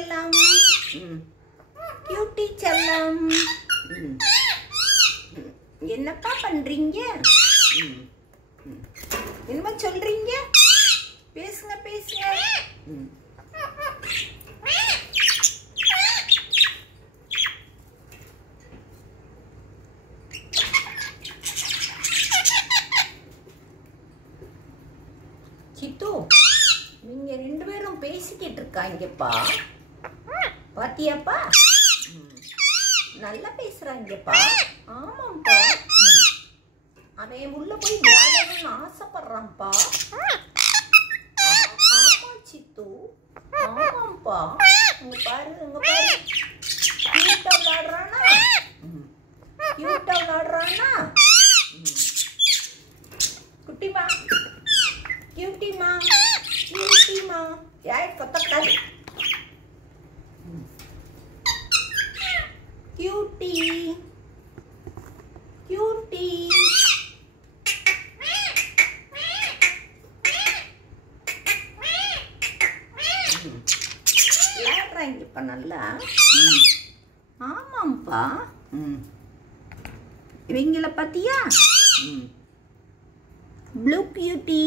செல்லம். கியூட்டி செல்லம். என்னப்பா பண்றீங்க? என்னமா சொல்றீங்க? பேசுங்க பேசுங்க. சித்து, நீங்க ரெண்டு பேரும் பேசிக்கிட்டு இருக்காங்கப்பா. பாத்தியாப்பா? நல்லா பேசுறாங்கப்பா. ஆமாப்பா. அவன் உள்ள போய் விளையாடணும்னு ஆசைப்படுறான்ப்பா. ஆமா சித்து, ஆமாப்பா. இங்க பாரு, இங்க பாரு. கியூட்டா விளையாடுறானா? கியூட்டா விளையாடுறானா? குட்டிமா, கியூட்டிமா, கியூட்டிமா. யாய் கொத்தக்காரி. Cutie, cutie. விளையாடுறாங்கப்பா நல்லா. ஆமாம்ப்பா. இவங்கள பாத்தியா? Blue cutie,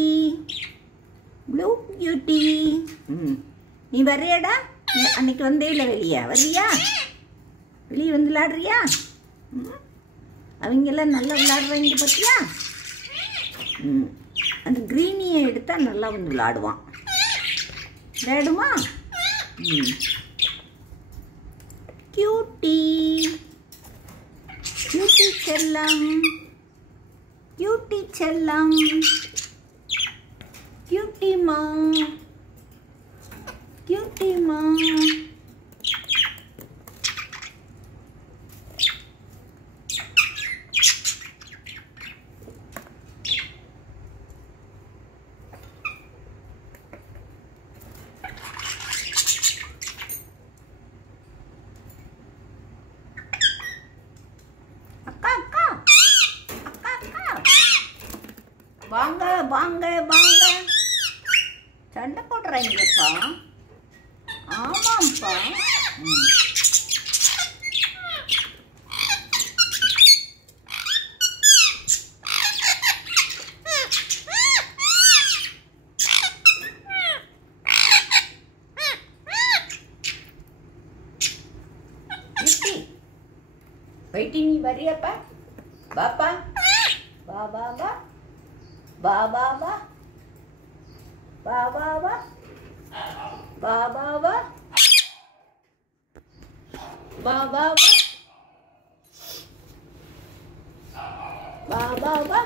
blue cutie. நீ வர்றியாடா? அன்னைக்கு வந்தே இல்லை, வெளியே வர்றியா? வெளியே வந்து விளையாடுறியா? அவங்கெல்லாம் நல்லா விளையாடுறாங்க பார்த்தியா? அந்த கிரீனியை எடுத்தா நல்லா வந்து விளையாடுவான். விளையாடுமா? கியூட்டி, கியூட்டி செல்லம், கியூட்டி செல்லம், கியூட்டிமா, கியூட்டிமா. வாங்க வாங்க வாங்க. சண்டை போடுறாங்கப்பா. ஆமாம்ப்பா. வைட்டி, நீ வரியாப்பா? பாப்பா, வா வா வா. வா வா வா. வா வா வா. வா வா வா. வா வா வா. வா வா வா.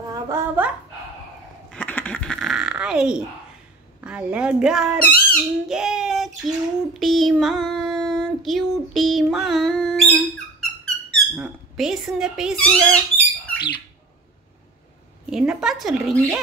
வா வா வா. ஹாய், அழகா இருக்கீங்க கியூட்டிமா, கியூட்டிமா. பேசுங்க பேசுங்க. என்னப்பா சொல்றீங்க?